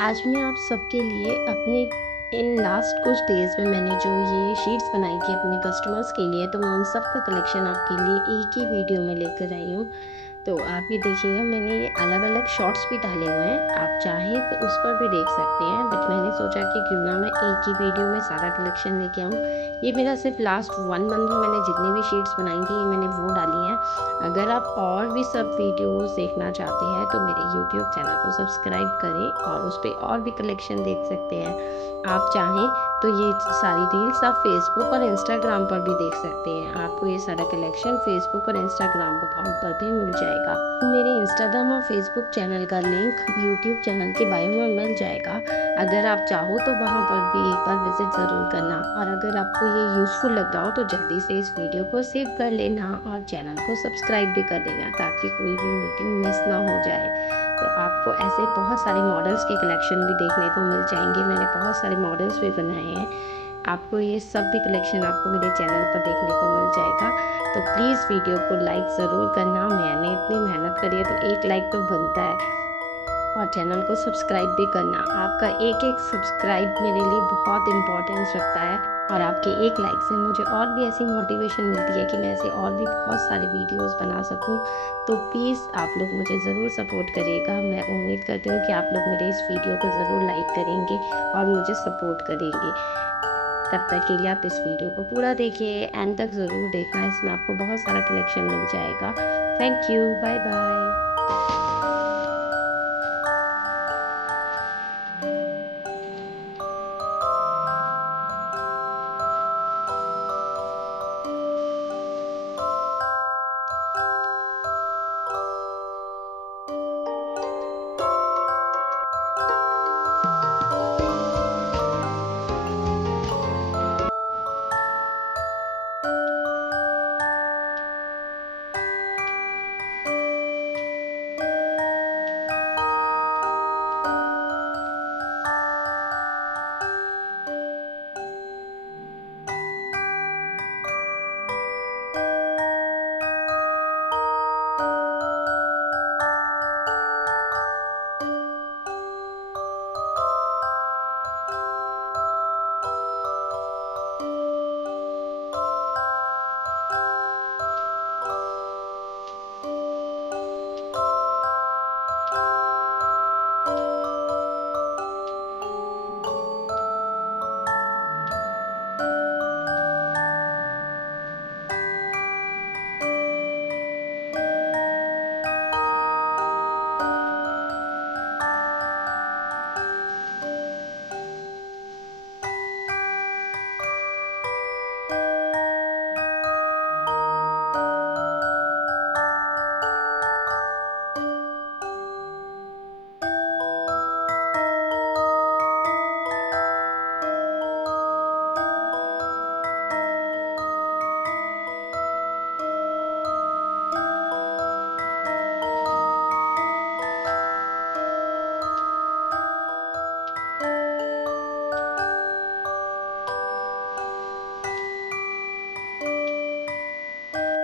आज मैं आप सबके लिए अपने इन लास्ट कुछ डेज़ में मैंने जो ये शीट्स बनाई थी अपने कस्टमर्स के लिए, तो मैं उन सब का कलेक्शन आपके लिए एक ही वीडियो में लेकर आई हूँ। तो आप ये देखिएगा, मैंने ये अलग-अलग शॉट्स भी डाले हुए हैं, आप चाहें तो उस पर भी देख सकते हैं, बट मैंने सोचा कि क्यों ना मैं एक ही वीडियो में सारा कलेक्शन लेके आऊँ। ये मेरा सिर्फ लास्ट 1 मंथ में मैंने जितनी भी शीट्स बनाई थी, मैंने वो डाली हैं। अगर आप और भी सब वीडियोज़ देखना चाहते हैं तो मेरे यूट्यूब चैनल को सब्सक्राइब करें और उस पे और भी कलेक्शन देख सकते हैं। आप चाहें तो ये सारी रील्स आप फेसबुक और इंस्टाग्राम पर भी देख सकते हैं। आपको ये सारा कलेक्शन फेसबुक और इंस्टाग्राम अकाउंट पर भी मिल जाएगा। मेरे इंस्टाग्राम और फेसबुक चैनल का लिंक यूट्यूब चैनल के बायो में मिल जाएगा। अगर आप चाहो तो वहाँ पर भी एक बार विज़िट ज़रूर करना, और अगर आपको ये यूज़फुल लग रहा हो तो जल्दी से इस वीडियो को सेव कर लेना और चैनल को सब्सक्राइब भी कर देना, ताकि कोई भी मीटिंग मिस ना हो जाए। तो आपको ऐसे बहुत सारे मॉडल्स के कलेक्शन भी देखने को मिल जाएंगे। मैंने बहुत सारे मॉडल्स भी बनाए हैं। आपको ये सब भी कलेक्शन आपको मेरे चैनल पर देखने को मिल जाएगा। तो प्लीज़ वीडियो को लाइक ज़रूर करना। मैंने इतनी मेहनत करी है तो एक लाइक तो बनता है, और चैनल को सब्सक्राइब भी करना। आपका एक-एक सब्सक्राइब मेरे लिए बहुत इम्पोर्टेंस रखता है, और आपके एक लाइक से मुझे और भी ऐसी मोटिवेशन मिलती है कि मैं ऐसे और भी बहुत सारे वीडियोस बना सकूं। तो प्लीज़ आप लोग मुझे ज़रूर सपोर्ट करिएगा। मैं उम्मीद करती हूँ कि आप लोग मेरे इस वीडियो को ज़रूर लाइक करेंगे और मुझे सपोर्ट करेंगे। तब तक के लिए आप इस वीडियो को पूरा देखिए, एंड तक ज़रूर देखना, इसमें आपको बहुत सारा कलेक्शन मिल जाएगा। Thank you, bye bye.